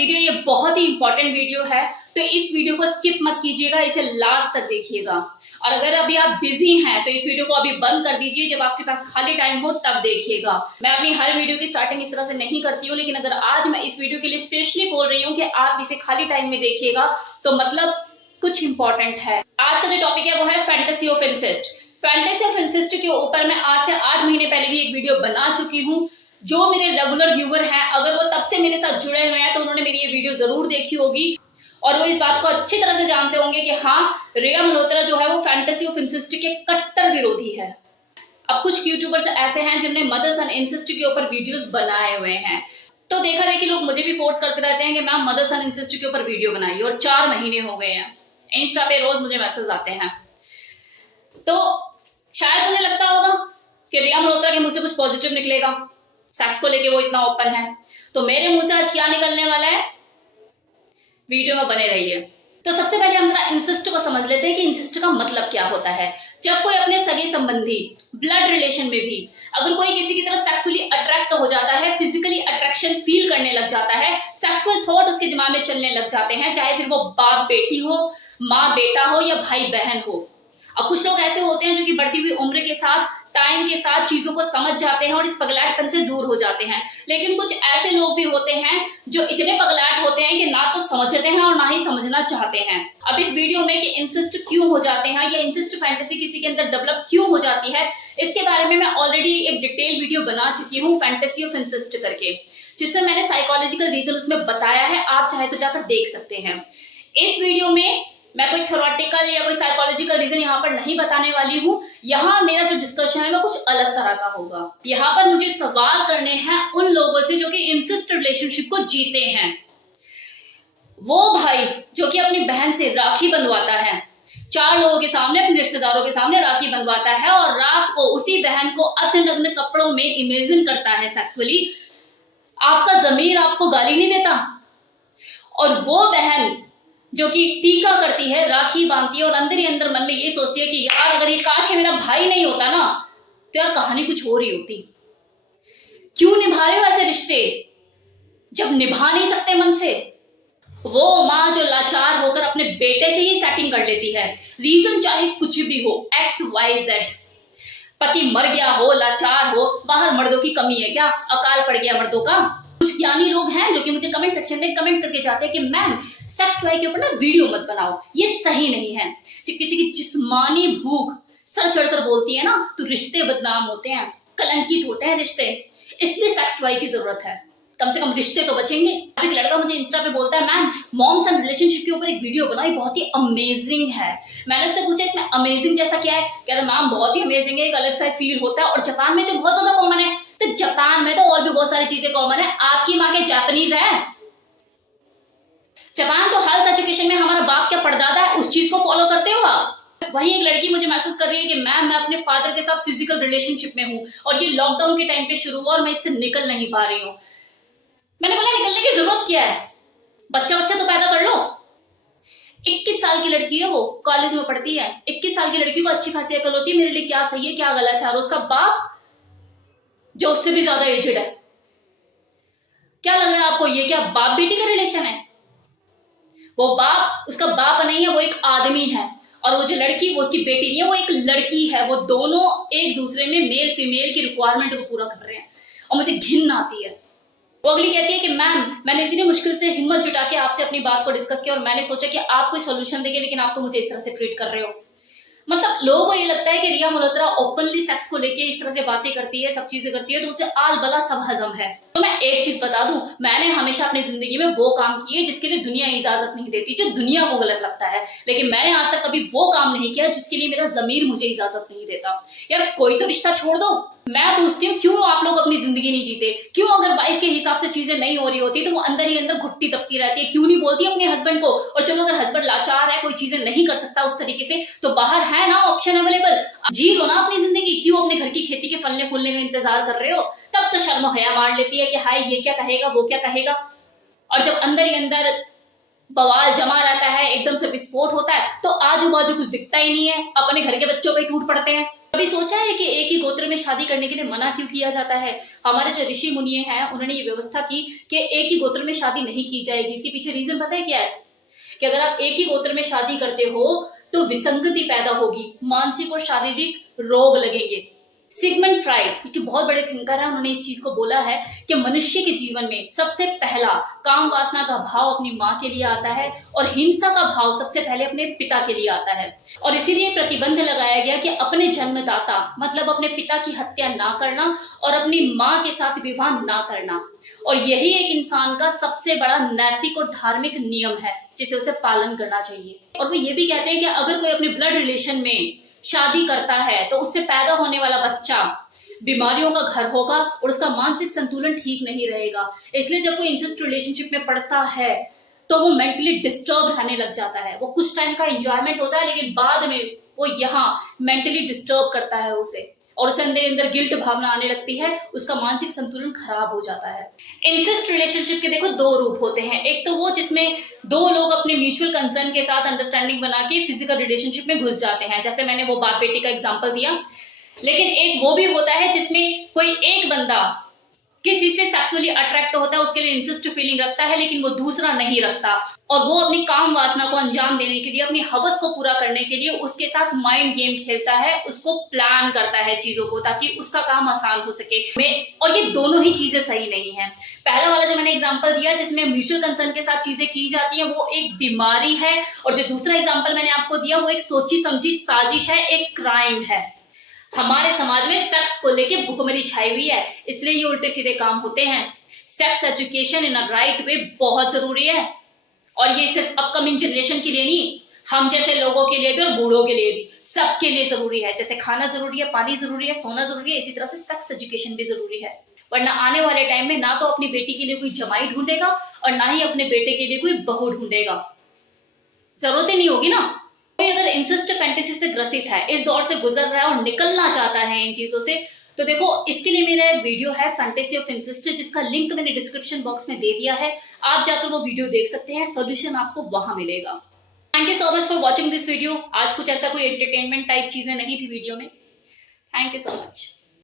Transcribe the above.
Video ये बहुत ही important video है, तो इस वीडियो को स्किप मत कीजिएगा, इसे लास्ट तक देखिएगा। और अगर अभी आप बिजी हैं तो इस वीडियो को अभी बंद कर दीजिए, जब आपके पास खाली टाइम हो तब देखिएगा। मैं अपनी हर वीडियो की स्टार्टिंग इस तरह से नहीं करती हूँ, लेकिन अगर आज मैं इस वीडियो के लिए स्पेशली बोल रही हूँ कि आप इसे खाली टाइम में देखिएगा तो मतलब कुछ इंपॉर्टेंट है। आज का जो टॉपिक है वो है fantasy of incest. Fantasy of incest के ऊपर मैं आज से 8 महीने पहले भी एक वीडियो बना चुकी हूँ। जो मेरे रेगुलर व्यूअर हैं, अगर वो तब से मेरे साथ जुड़े हुए हैं तो उन्होंने मेरी ये वीडियो जरूर देखी होगी और वो इस बात को अच्छी तरह से जानते होंगे कि हाँ, रिया मल्होत्रा जो है वो फैंटेसी ऑफ इंसेस्ट के कट्टर विरोधी है। अब कुछ यूट्यूबर्स ऐसे हैं जिन्होंने मदर सन इंसेस्ट के ऊपर वीडियोस बनाए हुए हैं, तो देखा देखी लोग मुझे भी फोर्स करते रहते हैं कि मैम मदर सन इंसेस्ट के ऊपर वीडियो बनाइए, और 4 महीने हो गए हैं। इंस्टा पे रोज मुझे मैसेज आते हैं। तो शायद उन्हें लगता होगा कि रिया मल्होत्रा के मुंह से कुछ पॉजिटिव निकलेगा, सेक्स को लेके वो इतना ओपन है, तो मेरे मुंह से आज क्या निकलने वाला है, वीडियो में बने रहिए। तो सबसे पहले हम जरा इंसेस्ट को समझ लेते हैं कि इंसेस्ट का मतलब क्या होता है। जब कोई अपने सगे संबंधी ब्लड रिलेशन में भी अगर कोई किसी की तरफ सेक्सुअली अट्रैक्ट हो जाता है, फिजिकली अट्रैक्शन फील करने लग जाता है, सेक्सुअल थॉट उसके दिमाग में चलने लग जाते हैं, चाहे फिर वो बाप बेटी हो, माँ बेटा हो या भाई बहन हो। अब कुछ लोग ऐसे होते हैं जो कि बढ़ती हुई उम्र के साथ, टाइम के साथ चीजों को समझ जाते हैं और इस पगलाटपन से दूर हो जाते हैं, लेकिन कुछ ऐसे लोग भी होते हैं जो इतने पगलाट होते हैं कि ना तो समझते हैं और ना ही समझना चाहते हैं। अब इस वीडियो में कि इंसेस्ट क्यों हो जाते हैं या इंसेस्ट फैंटेसी किसी के अंदर डेवलप क्यों हो जाती है, इसके बारे में मैं ऑलरेडी एक डिटेल वीडियो बना चुकी हूँ फैंटेसी ऑफ इंसेस्ट करके, जिसमें मैंने साइकोलॉजिकल रीजन उसमें बताया है। आप चाहे तो जाकर देख सकते हैं। इस वीडियो में मैं कोई थ्योरेटिकल या कोई साइकोलॉजिकल रीजन यहाँ पर नहीं बताने वाली हूँ। यहाँ मेरा जो डिस्कशन है वो कुछ अलग तरह का होगा। यहाँ पर मुझे सवाल करने हैं उन लोगों से जो कि इंसेस्ट रिलेशनशिप को जीते हैं। वो भाई जो कि अपनी बहन से राखी बंधवाता है, 4 लोगों के सामने, अपने रिश्तेदारों के सामने राखी बंधवाता है और रात को उसी बहन को अर्धनग्न कपड़ों में इमेजिन करता है सेक्सुअली। आपका जमीर आपको गाली नहीं देता? और वो बहन जो कि टीका करती है, राखी बांधती है और अंदर ही अंदर मन में ये सोचती है कि यार अगर ये काश मेरा भाई नहीं होता ना तो यार कहानी कुछ हो रही होती। क्यों निभा रहे हो ऐसे रिश्ते जब निभा नहीं सकते मन से? वो माँ जो लाचार होकर अपने बेटे से ही सेटिंग कर लेती है, रीजन चाहे कुछ भी हो, XYZ। पति मर गया हो, लाचार हो, बाहर मर्दों की कमी है क्या, अकाल पड़ गया मर्दों का? कुछ ज्ञानी लोग हैं जो कि मुझे कमेंट सेक्शन में कमेंट करके जाते हैं कि मैम सेक्स टॉय के ऊपर ना वीडियो मत बनाओ, ये सही नहीं है। जब किसी की जिस्मानी भूख सर चढ़कर बोलती है ना तो रिश्ते बदनाम होते हैं, कलंकित होते हैं रिश्ते, इसलिए सेक्स टॉय की जरूरत है। कम से कम रिश्ते तो बचेंगे। अभी एक लड़का मुझे इंस्टा पे बोलता है मैम मॉम सन रिलेशनशिप के ऊपर एक वीडियो बनाई, बहुत ही अमेजिंग है। मैंने उससे पूछा इसमें अमेजिंग जैसा क्या है? कह रहा मैम बहुत ही अमेजिंग है, एक अलग सा फील होता है और जापान में तो बहुत ज्यादा कॉमन है। तो जापान में तो और भी बहुत सारी चीजें कॉमन है। आपकी माँ के जापानीज है? जापान तो हेल्थ एजुकेशन में हमारा बाप क्या पड़दादा है, उस चीज को फॉलो करते हो आप? वहीं एक लड़की मुझे मैसेज कर रही है कि मैम मैं अपने फादर के साथ फिजिकल रिलेशनशिप में हूँ और ये लॉकडाउन के टाइम पे शुरू हुआ और मैं इससे निकल नहीं पा रही हूँ। मैंने बोला निकलने की जरूरत क्या है, बच्चा तो पैदा कर लो। 21 साल की लड़की है, वो कॉलेज में पढ़ती है। 21 साल की लड़की को अच्छी खासी अकल होती है मेरे लिए क्या सही है क्या गलत है, और उसका बाप जो उससे भी ज्यादा एजेड है। क्या लग रहा है आपको, ये क्या बाप बेटी का रिलेशन है? वो बाप उसका बाप नहीं है, वो एक आदमी है, और वो जो लड़की वो उसकी बेटी नहीं है, वो एक लड़की है। वो दोनों एक दूसरे में मेल फीमेल की रिक्वायरमेंट को पूरा कर रहे हैं और मुझे घिन आती है। वो अगली कहती है कि मैम मैंने इतनी मुश्किल से हिम्मत जुटा के आपसे अपनी बात को डिस्कस किया और मैंने सोचा कि आप कोई सोल्यूशन देंगे, लेकिन आप तो मुझे इस तरह से ट्रीट कर रहे हो। मतलब लोगों को ये लगता है कि रिया मल्होत्रा ओपनली सेक्स को लेके इस तरह से बातें करती है, सब चीजें करती है, तो उसे आल बला सब हजम है। तो मैं एक चीज बता दूं, मैंने हमेशा अपनी जिंदगी में वो काम किए जिसके लिए दुनिया इजाजत नहीं देती, जो दुनिया को गलत लगता है, लेकिन मैंने आज तक कभी वो काम नहीं किया जिसके लिए मेरा जमीर मुझे इजाजत नहीं देता। यार कोई तो रिश्ता छोड़ दो। मैं पूछती हूँ क्यों आप लोग अपनी जिंदगी नहीं जीते? क्यों अगर वाइफ के हिसाब से चीजें नहीं हो रही होती तो वो अंदर ही अंदर घुट्टी दबती रहती है? क्यों नहीं बोलती अपने हस्बैंड को? और चलो अगर हस्बैंड लाचार है, कोई चीजें नहीं कर सकता उस तरीके से, तो बाहर है ना ऑप्शन अवेलेबल, जी लो ना अपनी जिंदगी। क्यों अपने घर की खेती के फलने फूलने का इंतजार कर रहे हो? तब तो शर्म हया मार लेती है कि हाय ये क्या कहेगा, वो क्या कहेगा। और जब अंदर ही अंदर बवाल जमा रहता है, एकदम से विस्फोट होता है, तो आजू बाजू कुछ दिखता ही नहीं है, अपने घर के बच्चों पे टूट पड़ते हैं। कभी सोचा है कि एक ही गोत्र में शादी करने के लिए मना क्यों किया जाता है? हमारे जो ऋषि मुनि हैं उन्होंने ये व्यवस्था की कि एक ही गोत्र में शादी नहीं की जाएगी। इसके पीछे रीजन पता है क्या है? कि अगर आप एक ही गोत्र में शादी करते हो तो विसंगति पैदा होगी, मानसिक और शारीरिक रोग लगेंगे। सिगमंड फ्राइड, जो बहुत बड़े थिंकर हैं, उन्होंने इस चीज को बोला है कि मनुष्य के जीवन में सबसे पहला काम वासना का भाव अपनी माँ के लिए आता है और हिंसा का भाव सबसे पहले अपने पिता के लिए आता है। और इसीलिए प्रतिबंध लगाया गया कि अपने जन्मदाता मतलब अपने पिता की हत्या ना करना और अपनी माँ के साथ विवाह ना करना। और यही एक इंसान का सबसे बड़ा नैतिक और धार्मिक नियम है जिसे उसे पालन करना चाहिए। और वो ये भी कहते हैं कि अगर कोई अपने ब्लड रिलेशन में शादी करता है तो उससे पैदा होने वाला बच्चा बीमारियों का घर होगा और उसका मानसिक संतुलन ठीक नहीं रहेगा। इसलिए जब कोई इंसेस्ट रिलेशनशिप में पड़ता है तो वो मेंटली डिस्टर्ब रहने लग जाता है। वो कुछ टाइम का एंजॉयमेंट होता है लेकिन बाद में वो यहाँ मेंटली डिस्टर्ब करता है उसे, और उसे अंदर गिल्ट भावना आने लगती है, उसका मानसिक संतुलन खराब हो जाता है। इंसेस्ट रिलेशनशिप के देखो दो रूप होते हैं। एक तो वो जिसमें दो लोग अपने म्यूचुअल कंसर्न के साथ अंडरस्टैंडिंग बना के फिजिकल रिलेशनशिप में घुस जाते हैं, जैसे मैंने वो बाप बेटी का एग्जांपल दिया। लेकिन एक वो भी होता है जिसमें कोई एक बंदा किसी से सेक्सुअली अट्रैक्ट होता है, उसके लिए इंसेस्ट फीलिंग रखता है, लेकिन वो दूसरा नहीं रखता और वो अपनी काम वासना को अंजाम देने के लिए, अपनी हवस को पूरा करने के लिए उसके साथ माइंड गेम खेलता है, उसको प्लान करता है चीजों को ताकि उसका काम आसान हो सके। और ये दोनों ही चीजें सही नहीं है। पहला वाला जो मैंने एग्जांपल दिया जिसमें म्यूचुअल कंसर्न के साथ चीजें की जाती हैं वो एक बीमारी है, और जो दूसरा एग्जांपल मैंने आपको दिया वो एक सोची समझी साजिश है, एक क्राइम है। हमारे समाज में सेक्स को लेके भुखमरी छाई हुई है, इसलिए ये उल्टे सीधे काम होते हैं। Sex education in a right way बहुत जरूरी है, और ये सिर्फ अपकमिंग जनरेशन के लिए नहीं, हम जैसे लोगों के लिए भी और बूढ़ों के लिए भी, सबके लिए जरूरी है। जैसे खाना जरूरी है, पानी जरूरी है, सोना जरूरी है, इसी तरह से सेक्स एजुकेशन भी जरूरी है। वरना आने वाले टाइम में ना तो अपनी बेटी के लिए कोई जमाई ढूंढेगा और ना ही अपने बेटे के लिए कोई बहू ढूंढेगा। जरूरत ही नहीं होगी ना। कोई अगर इंसेस्ट फैंटेसी से ग्रसित है, इस दौर से गुजर रहा है और निकलना चाहता है इन चीजों से, तो देखो इसके लिए मेरा एक वीडियो है फैंटेसी ऑफ इंसेस्ट, जिसका लिंक मैंने डिस्क्रिप्शन बॉक्स में दे दिया है। आप जाकर वो वीडियो देख सकते हैं, सॉल्यूशन आपको वहां मिलेगा। Thank you so much for watching this video. आज कुछ ऐसा कोई एंटरटेनमेंट टाइप चीजें नहीं थी वीडियो में। Thank you so much.